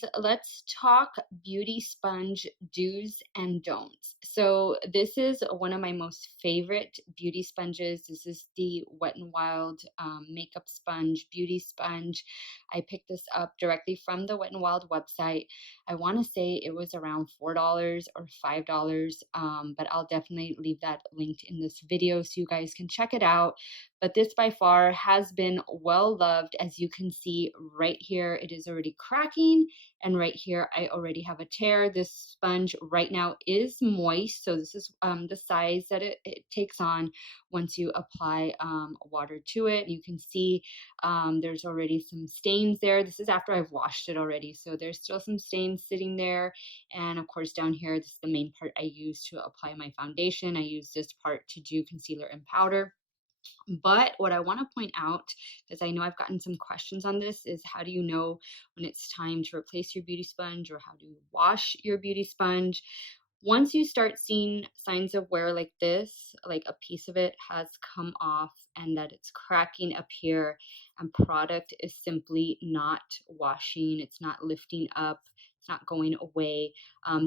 guys, let's talk beauty sponge do's and don'ts. So this is one of my most favorite beauty sponges. This is the Wet n Wild makeup sponge, beauty sponge. I picked this up directly from the Wet n Wild website. I want to say it was around $4 or $5, but I'll definitely leave that linked in this video so you guys can check it out. But this by far has been well loved. As you can see right here, it is already cracking, and right here I already have a tear. This sponge right now is moist, so this is the size that it takes on once you apply water to it. You can see there's already some stains there. This is after I've washed it already, so there's still some stains sitting there. And of course down here, this is the main part I use to apply my foundation. I use this part to do concealer and powder. But what I want to point out, because I know I've gotten some questions on this, is how do you know when it's time to replace your beauty sponge, or how to wash your beauty sponge? Once you start seeing signs of wear like this, like a piece of it has come off and that it's cracking up here, and product is simply not washing, it's not lifting up, it's not going away,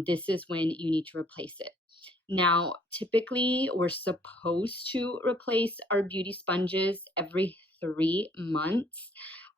this is when you need to replace it. Now, typically, we're supposed to replace our beauty sponges every 3 months.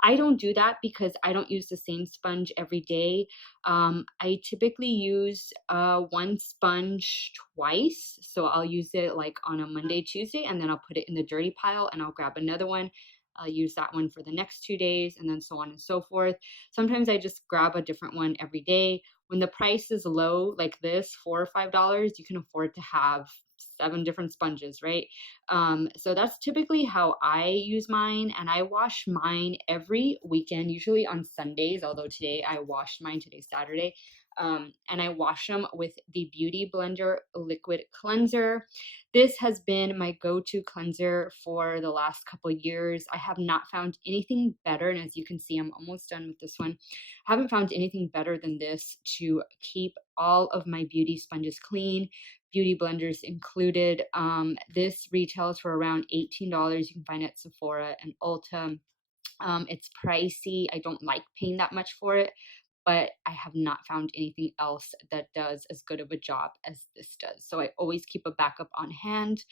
I don't do that because I don't use the same sponge every day. I typically use one sponge twice. So I'll use it like on a Monday, Tuesday, and then I'll put it in the dirty pile and I'll grab another one. I'll use that one for the next 2 days, and then so on and so forth. Sometimes I just grab a different one every day. When the price is low like this, $4 or $5, you can afford to have 7 different sponges, right? So that's typically how I use mine, and I wash mine every weekend, usually on Sundays, although today I washed mine, today's Saturday. And I wash them with the Beauty Blender liquid cleanser. This has been my go-to cleanser for the last couple of years. I have not found anything better, and as you can see, I'm almost done with this one. I haven't found anything better than this to keep all of my beauty sponges clean, beauty blenders included. This retails for around $18. You can find it at Sephora and Ulta. It's pricey. I don't like paying that much for it, but I have not found anything else that does as good of a job as this does. So I always keep a backup on hand.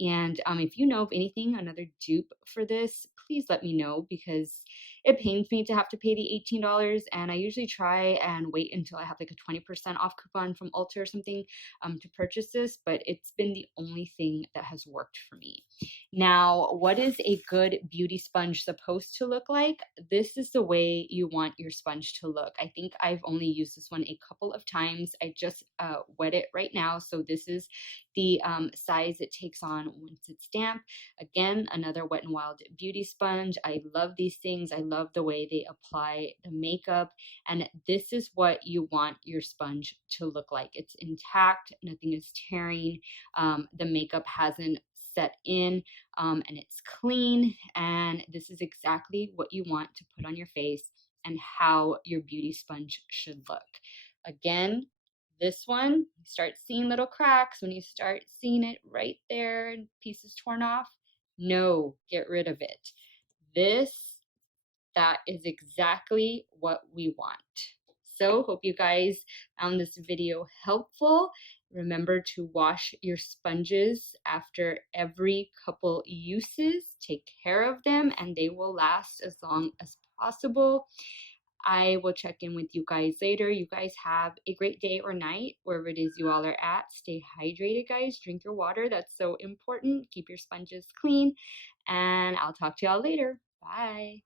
And if you know of anything, another dupe for this, please let me know, because it pains me to have to pay the $18. And I usually try and wait until I have like a 20% off coupon from Ulta or something to purchase this, but it's been the only thing that has worked for me. Now, what is a good beauty sponge supposed to look like? This is the way you want your sponge to look. I think I've only used this one a couple of times. I just wet it right now. So this is the size it takes on once it's damp. Again, another Wet n Wild beauty sponge. I love these things. I love the way they apply the makeup. And this is what you want your sponge to look like. It's intact. Nothing is tearing. The makeup hasn't set in, and it's clean, and this is exactly what you want to put on your face and how your beauty sponge should look. Again, this one, you start seeing little cracks, when you start seeing it right there, pieces torn off, no, get rid of it. That is exactly what we want. So hope you guys found this video helpful. Remember to wash your sponges after every couple uses. Take care of them and they will last as long as possible. I will check in with you guys later. You guys have a great day or night, wherever it is you all are at. Stay hydrated, guys. Drink your water. That's so important. Keep your sponges clean. And I'll talk to y'all later. Bye.